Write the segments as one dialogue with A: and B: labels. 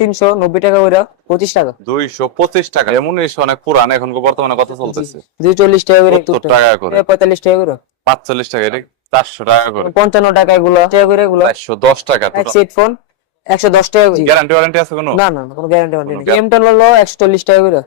A: তিনশো নব্বই টাকা ওইরা পঁচিশ টাকা।
B: দুইশো পঁচিশ টাকা। এমন অনেক পুরান এখন বর্তমানে কত চলতেছে?
A: দুই চল্লিশ টাকা করে
B: টাকা করে।
A: পঁয়তাল্লিশ টাকা করে।
B: পাঁচচল্লিশ টাকা এটা চারশো টাকা করে?
A: পঞ্চান্ন টাকা এগুলো টাকা করে এগুলো।
B: একশো দশ টাকা
A: সেট ফোন একশো দশ টাকা
B: গ্যারান্টি ওয়ারেন্টি আছে কোনো?
A: না না কোনো গ্যারান্টি ওয়ারেন্টি নেই। হলো একশো চল্লিশ টাকা করে।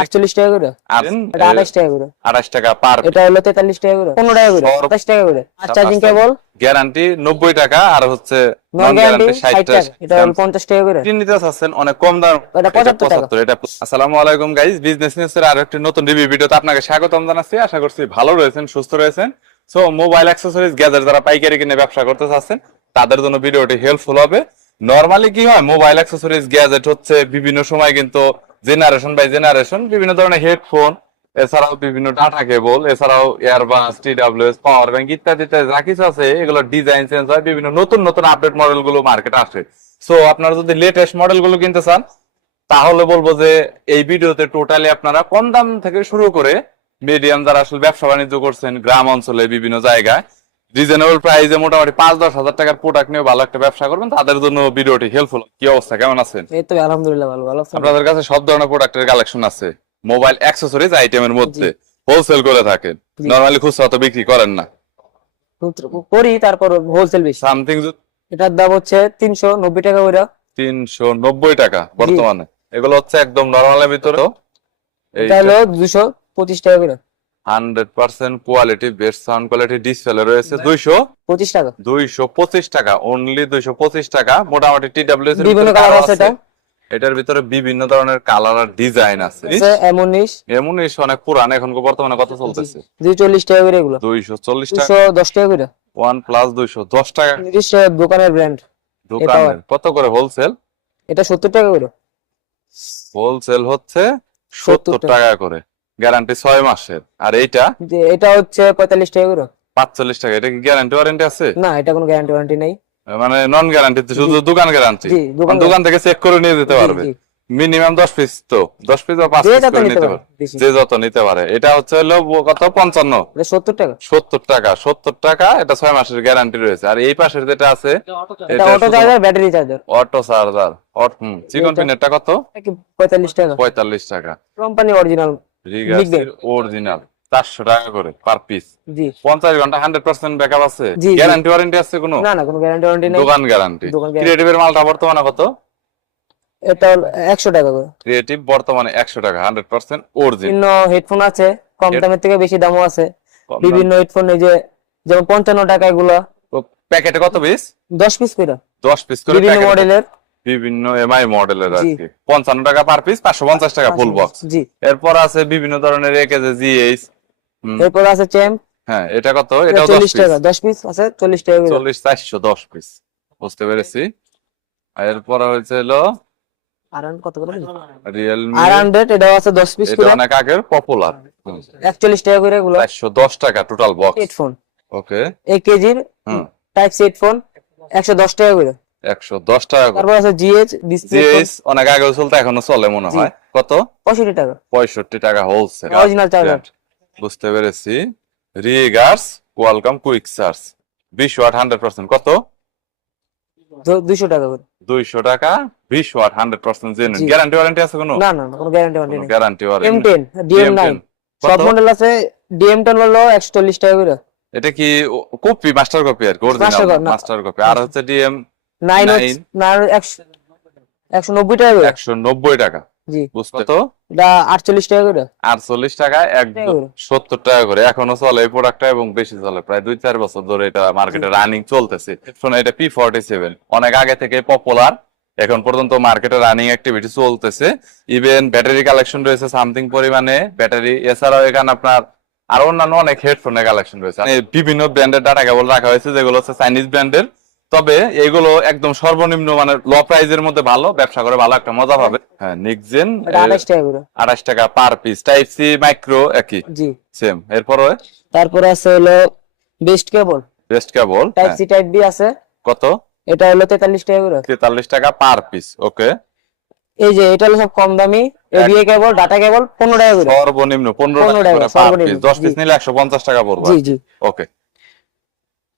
A: আটচল্লিশ টাকা করে।
B: আর
A: এটা আঠাশ টাকা করে।
B: আঠাশ টাকা পার
A: এটা হলো তেতাল্লিশ টাকা করে। পনেরো টাকা করে সাতাশ টাকা করে। আর চার্জিং কেবল
B: গ্যারান্টি নব্বই টাকা আর হচ্ছে
A: নন
B: নন
A: গ্যারান্টি
B: গ্যারান্টি ষাট
A: ষাট টাকা। এটা হলো পঞ্চাশ টাকা করে।
B: তিন নিতে চাচ্ছেন অনেক কম দাম।
A: এটা 75 টাকা।
B: এটা আসসালামু আলাইকুম গাইস বিজনেস নিউজের আরও একটি নতুন রিভিউ ভিডিওতে আপনাকে স্বাগতম জানাচ্ছি। আশা করছি ভালো রয়েছেন সুস্থ রয়েছেন। সো মোবাইল অ্যাক্সেসরিজ গ্যাজেট যারা পাইকারি কিনে ব্যবসা করতে চাচ্ছেন তাদের জন্য ভিডিওটি হেল্পফুল হবে। নরমালি কি হয় মোবাইল অ্যাক্সেসরিজ গ্যাজেট হচ্ছে বিভিন্ন সময় কিন্তু জেনারেশন বাই জেনারেশন বিভিন্ন ধরনের হেডফোন এছাড়াও বিভিন্ন ডাটা কেবল এছাড়াও এয়ারবাস টিডাব্লিউএস পাওয়ার ব্যাংক ইত্যাদি যা কিছু আছে, এগুলো ডিজাইন চেঞ্জ হয়, বিভিন্ন নতুন নতুন আপডেট মডেলগুলো মার্কেট আসে। সো আপনারা যদি লেটেস্ট মডেলগুলো কিনতে চান, তাহলে বলব যে এই ভিডিওতে টোটালি আপনারা কম দাম থেকে শুরু করে মিডিয়াম যারা আসলে ব্যবসা বাণিজ্য করছেন, গ্রাম অঞ্চলে, বিভিন্ন জায়গায় রিজনেবল প্রাইসে মোটামুটি পাঁচ দশ হাজার টাকার প্রোডাক্ট নিয়ে ভালো একটা ব্যবসা করবেন তাদের জন্য ভিডিওটি হেল্পফুল কি অবস্থা? কেমন আছেন?
A: এই তো আলহামদুলিল্লাহ ভালো। ভালো?
B: আপনাদের কাছে সব ধরনের প্রোডাক্টের কালেকশন আছে। মোবাইল অ্যাক্সেসরিজ আইটেমের মধ্যে। হোলসেল করে থাকেন। নরমালি খুচরা তো বিক্রি করেন না।
A: করি তারপর হোলসেল বেশি।
B: সামথিং
A: এটার দাম হচ্ছে তিনশো নব্বই টাকা করে
B: তিনশো নব্বই টাকা বর্তমানে। এগুলো হচ্ছে একদম নরমালের ভিতরে।
A: এটা হলো দুশো পঁচিশ টাকা করে
B: hundred percent quality best sound quality display রয়েছে দুইশো
A: পঁচিশ টাকা।
B: দুইশো পঁচিশ টাকা অনলি দুইশো পঁচিশ টাকা। মোটামুটি টি ডাব্লিউ
A: বিভিন্ন কালার আছে এটা।
B: এটার ভিতরে বিভিন্ন ধরনের কালার আর ডিজাইন আছে।
A: এমনিশ
B: অনেক পুরান এখন বর্তমানে কত চলতেছে?
A: দুই চল্লিশ টাকা করে এগুলো।
B: দুইশো চল্লিশ টাকা।
A: দশ টাকা করে।
B: ওয়ান প্লাস দুইশো দশ টাকা।
A: দোকানের ব্র্যান্ড
B: দোকানের। কত করে হোলসেল
A: এটা সত্তর টাকা করে।
B: হোলসেল হচ্ছে
A: সত্তর
B: টাকা করে। গ্যারান্টি ছয় মাসের। আর এইটা?
A: এটা হচ্ছে পঁয়তাল্লিশ টাকা করে।
B: পাঁচচল্লিশ টাকা। এটা কি গ্যারান্টি ওয়ারেন্টি আছে?
A: না এটা কোনো গ্যারান্টি ওয়ারেন্টি নেই।
B: মানে নন গ্যারান্টি শুধু দোকান গ্যারান্টি
A: দোকান
B: দোকান থেকে চেক করে নিয়ে যেতে পারবে। মিনিমাম দশ পিস তো। দশ পিস বা পাঁচ পিস করে
A: নিতে পারে
B: যে যত নিতে পারে। এটা হচ্ছে হলো কত? পঞ্চান্ন।
A: সত্তর টাকা।
B: সত্তর টাকা। সত্তর টাকা এটা ছয় মাসের গ্যারান্টি রয়েছে। আর এই পাশের যেটা আছে
A: auto charger battery charger
B: auto charger চিকন
A: এটা-
B: পিনেরটা কত?
A: পঁয়তাল্লিশ টাকা?
B: পঁয়তাল্লিশ টাকা।
A: কোম্পানি অরিজিনাল
B: অরিজিনাল চারশো টাকা করে পার পিস
A: জি।
B: পঞ্চাশ ঘণ্টা হান্ড্রেড পার্সেন্ট ব্যাকআপ আছে। গ্যারান্টি ওয়ারেন্টি আছে কোনো?
A: না না কোনো গ্যারান্টি ওয়ারেন্টি নেই।
B: দোকান গ্যারান্টি ক্রিয়েটিভের মালটা বর্তমানে কত?
A: এটা একশো টাকা করে।
B: ক্রিয়েটিভ বর্তমানে একশো টাকা হান্ড্রেড পার্সেন্ট অরিজিনাল
A: বিভিন্ন হেডফোন আছে কম দামের থেকে বেশি দামও আছে। বিভিন্ন হেডফোন এই যে যেমন পঞ্চান্ন টাকা এগুলো
B: প্যাকেটে কত পিস
A: দশ পিস করে।
B: দশ পিস করে
A: বিভিন্ন মডেলের
B: বিভিন্ন এমআই মডেলের আর। কি পঞ্চান্ন টাকা পার পিস পাঁচশো পঞ্চাশ টাকা ফুল বক্স এরপর আছে বিভিন্ন ধরনের একেজে জিএইচ
A: এরপর আছে চ্যাম্প
B: হ্যাঁ এটা কত? এটাও
A: চল্লিশ টাকা দশ পিস আছে চল্লিশ টাকা
B: চল্লিশ চারশো দশ পিস বুঝতে পেরেছি। এরপর হয়েছে হলো
A: কত করে?
B: রিয়েলমি
A: আর আছে দশ পিস
B: এটা অনেক আগের পপুলার
A: একচল্লিশ টাকা করে এগুলো।
B: টাকা টোটাল বক্স
A: হেডফোন
B: ওকে
A: এক কেজির টাইপ সি হেডফোন একশো দশ টাকা করে।
B: একশো দশ টাকা
A: তারপর আছে জিএইচ
B: অনেক আগে চলতে এখনও চলে মনে হয়। কত?
A: পঁয়ষট্টি টাকা।
B: পঁয়ষট্টি টাকা হোলসেল
A: অরিজিনাল চার্জার
B: বুঝতে পেরেছি। রিগার্স ওয়েলকাম কুইক বিশ ওয়াট হান্ড্রেড পার্সেন্ট কত?
A: দুইশো টাকা
B: দুইশো টাকা। বিশ watt hundred percent genuine guarantee warranty আছে কোনো?
A: না না কোনো guarantee warranty
B: guarantee
A: M
B: warranty
A: ten DM nine সব মডেল আছে ডিএম টেন হলো একশো চল্লিশ টাকা করে।
B: এটা কি কপি মাস্টার কপি আর কি মাস্টার কপি আর হচ্ছে ডিএম
A: নাইন একশো একশো নব্বই টাকা করে।
B: একশো নব্বই টাকা।
A: জি।
B: বুঝতে তো
A: এটা আটচল্লিশ টাকা করে।
B: আটচল্লিশ টাকা একদম সত্তর টাকা করে। এখনও চলে এই প্রোডাক্টটা এবং বেশি চলে। প্রায় দুই চার বছর ধরে এটা মার্কেটে রানিং চলতেছে। শোনো এটা পি ফর্টি সেভেন অনেক আগে থেকে পপুলার এখন পর্যন্ত মার্কেটে রানিং অ্যাক্টিভিটি চলতেছে। ইভেন ব্যাটারি কালেকশন রয়েছে সামথিং পরিমাণে। ব্যাটারি এছাড়াও এখানে আপনার আর অন্যান্য অনেক হেডফোনের কালেকশন রয়েছে। মানে বিভিন্ন ব্র্যান্ডের ডাটা কেবল রাখা হয়েছে যেগুলো হচ্ছে চাইনিজ ব্র্যান্ডের তবে এগুলো একদম সর্বনিম্ন মানে ল প্রাইজের মধ্যে ভালো ব্যবসা করে ভালো একটা মজা পাবে। হ্যাঁ নিকজেন
A: আঠাশ টাকা
B: per piece type C micro একই।
A: জি।
B: সেম এরপরে?
A: তারপরে আছে হলো best cable
B: best cable
A: type C type B আছে।
B: কত?
A: এটা হলো তেতাল্লিশ টাকা করে।
B: তেতাল্লিশ টাকা পার পিস ওকে।
A: এই যে এটা হলো সব কম দামি। এবিএ কেবল ডাটা কেবল পনেরো টাকা করে।
B: সর্বনিম্ন পনেরো
A: 15
B: টাকা পার পিস দশ পিস নিলে একশো পঞ্চাশ টাকা পড়বে।
A: জি জি।
B: ওকে।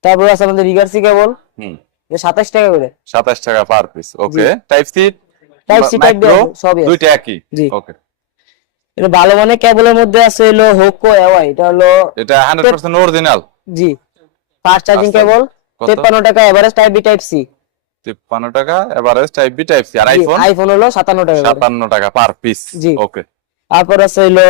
A: তারপরে আছে আমাদের রিগার্সি কেবল
B: হুম।
A: সাতাশ টাকা করে।
B: সাতাশ টাকা per piece okay type C
A: type C type সবই
B: দুইটা একই।
A: জি।
B: ওকে
A: এটা ভালো মানে কেবলের মধ্যে আছে হলো হোকো এওয়াই এটা হলো
B: এটা হান্ড্রেড পার্সেন্ট অরিজিনাল
A: জি। ফাস্ট চার্জিং কেবল
B: কত?
A: তেপ্পান্ন টাকা average type B type C
B: তিপ্পান্ন টাকা average type B type C আর আইফোন
A: আইফোন হলো সাতান্ন টাকা করে।
B: সাতান্ন টাকা পার পিস
A: জি।
B: ওকে
A: তারপর আছে হলো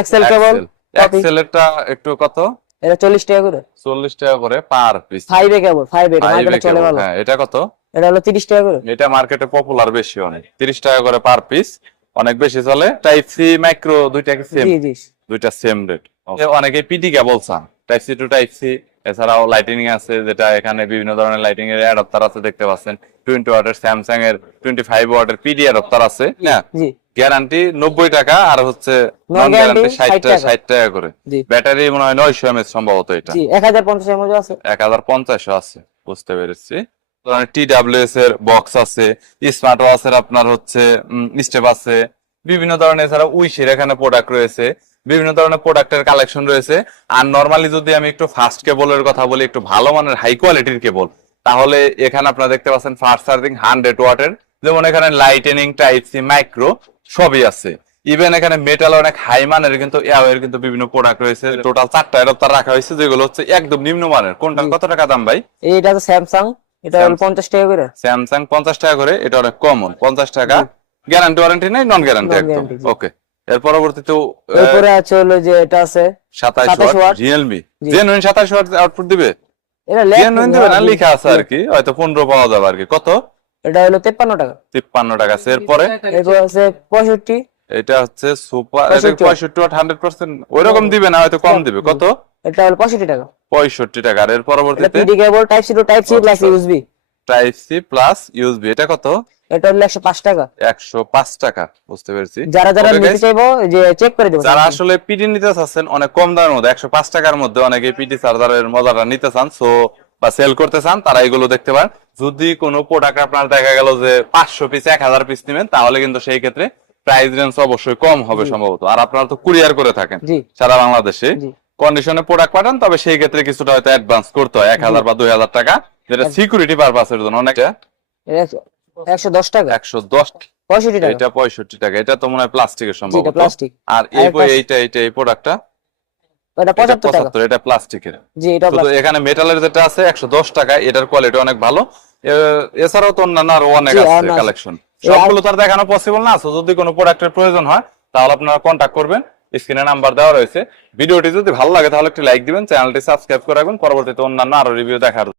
A: এক্সেল কেবল copy।
B: এক্সেলেরটা একটু কত?
A: এটা চল্লিশ টাকা করে?
B: চল্লিশ টাকা করে per piece
A: five A cable five A মার্কেটে চলে ভালো।
B: হ্যাঁ এটা কত?
A: এটা হলো তিরিশ টাকা করে।
B: এটা মার্কেটে পপুলার বেশি অনেক। তিরিশ টাকা করে পার পিস অনেক বেশি চলে। টাইপ সি মাইক্রো দুইটা কি সেম
A: জি জি।
B: দুইটা সেম রেট অনেকে পিডি কেবল চান type C to type C এছাড়াও লাইটিং আছে যেটা এখানে বিভিন্ন ধরনের লাইটিং এর অ্যাডাপ্টার আছে দেখতে পাচ্ছেন। টোয়েন্টি ওয়াটের স্যামসাং এর টোয়েন্টি ফাইভ ওয়াটের পিডি অ্যাডাপ্টার আছে
A: জি।
B: গ্যারান্টি নব্বই টাকা আর হচ্ছে নন গ্যারান্টি ষাট
A: 60
B: টাকা।
A: টাকা।
B: ষাট টাকা করে। ব্যাটারি মনে হয় নয়শো এমএচ সম্ভবত এটা।
A: এক হাজার পঞ্চাশ এর আছে।
B: এক হাজার পঞ্চাশও আছে বুঝতে পেরেছি। টি ডাব্লিউএস এর বক্স আছে স্মার্ট ওয়াচের আপনার হচ্ছে স্টেপ আছে বিভিন্ন ধরনের এছাড়া উইশের এখানে প্রোডাক্ট রয়েছে। বিভিন্ন ধরনের প্রোডাক্টের কালেকশন রয়েছে। আর নর্মালি যদি আমি একটু ফাস্ট কেবলের কথা বলি একটু ভালো মানের হাই কোয়ালিটির কেবল তাহলে এখানে আপনারা দেখতে পাচ্ছেন ফাস্ট চার্জিং হান্ড্রেড ওয়াটের যেমন এখানে লাইটেনিং টাইপ সি মাইক্রো সবই আছে। ইভেন এখানে মেটাল অনেক হাই মানের কিন্তু এর কিন্তু বিভিন্ন প্রোডাক্ট রয়েছে। টোটাল চারটা অ্যাডাপ্টার রাখা হয়েছে যেগুলো হচ্ছে একদম নিম্নমানের কোনটা কত টাকা দাম ভাই?
A: এইটা আছে স্যামসাং এটা। পঞ্চাশ টাকা করে।
B: স্যামসাং পঞ্চাশ টাকা করে এটা অনেক কমন পঞ্চাশ টাকা। গ্যারান্টি ওয়ারেন্টি নেই নন গ্যারান্টি একদম। ওকে এর পরবর্তীতে
A: এরপরে আছে হলো যে এটা আছে
B: সাতাশ
A: 27
B: ওয়াট। রিয়েলমি। জেনুইন সাতাশ ওয়াট আউটপুট দিবে?
A: এটা লেখ
B: জেনুইন দিবে না লেখা আছে আর কি। হয়তো পনেরো পাওয়া যাবে আর কি। কত?
A: এটা হলো তেপ্পান্ন টাকা।
B: তিপ্পান্ন টাকা আছে। এরপরে?
A: এরপর আছে পঁয়ষট্টি।
B: এটা হচ্ছে সুপার এটা
A: 65
B: পঁয়ষট্টি ওয়াট হান্ড্রেড পার্সেন্ট ওইরকম দিবে না হয়তো কম দিবে। কত?
A: এটা হলো পঁয়ষট্টি টাকা।
B: পঁয়ষট্টি টাকা। আর এর
A: এটা
B: পরবর্তীতে?
A: PD cable type C to type C plus. USB
B: type C plus USB এটা কত?
A: এটা হলো একশো পাঁচ টাকা।
B: একশো পাঁচ টাকা বুঝতে পেরেছি।
A: যারা যারা নিতে চাইব যে চেক করে দেবো।
B: যারা আসলে পিডি নিতে চাচ্ছেন অনেক কম দামের মধ্যে একশো পাঁচ টাকার মধ্যে অনেকে পিডি চার্জারের মজাটা নিতে চান সো বা সেল করতে চান তারা এগুলো দেখতে পারেন। যদি কোনো প্রোডাক্ট আপনার দেখা গেল যে পাঁচশো পিস এক হাজার পিস নেবেন তাহলে কিন্তু সেই ক্ষেত্রে প্রাইস রেঞ্জ অবশ্যই কম হবে সম্ভবত। আর আপনারা তো কুরিয়ার করে থাকেন সারা বাংলাদেশে। কন্ডিশনে প্রোডাক্ট পাঠান তবে সেই ক্ষেত্রে কিছুটা হয়তো অ্যাডভান্স করতে হয় এক হাজার বা দুই হাজার টাকা যেটা সিকিউরিটি পারপাসের জন্য অনেকটা।
A: একশো- দশ টাকা?
B: একশো দশ?
A: পঁয়ষট্টি টাকা।
B: এটা পঁয়ষট্টি টাকা। এটা তো মনে হয় প্লাস্টিকের সম্ভবত
A: প্লাস্টিক।
B: আর এই এইটা এইটা এই প্রোডাক্টটা?
A: এটা পঁচাত্তর টাকা।
B: পঁচাত্তর এটা প্লাস্টিকের।
A: জি এটা
B: শুধু এখানে মেটালের যেটা আছে একশো দশ টাকা এটার কোয়ালিটি অনেক ভালো। এছাড়াও তো অন্যান্য আরও অনেক আছে কালেকশন সবগুলো তো আর দেখানো পসিবল না। যদি কোনো প্রোডাক্টের প্রয়োজন হয় তাহলে আপনারা কন্ট্যাক্ট করবেন। স্ক্রিনে নাম্বার দেওয়া রয়েছে। ভিডিওটি যদি ভালো লাগে তাহলে একটি লাইক দিবেন। চ্যানেলটি সাবস্ক্রাইব করে রাখবেন। পরবর্তীতে অন্যান্য আরও রিভিউ দেখার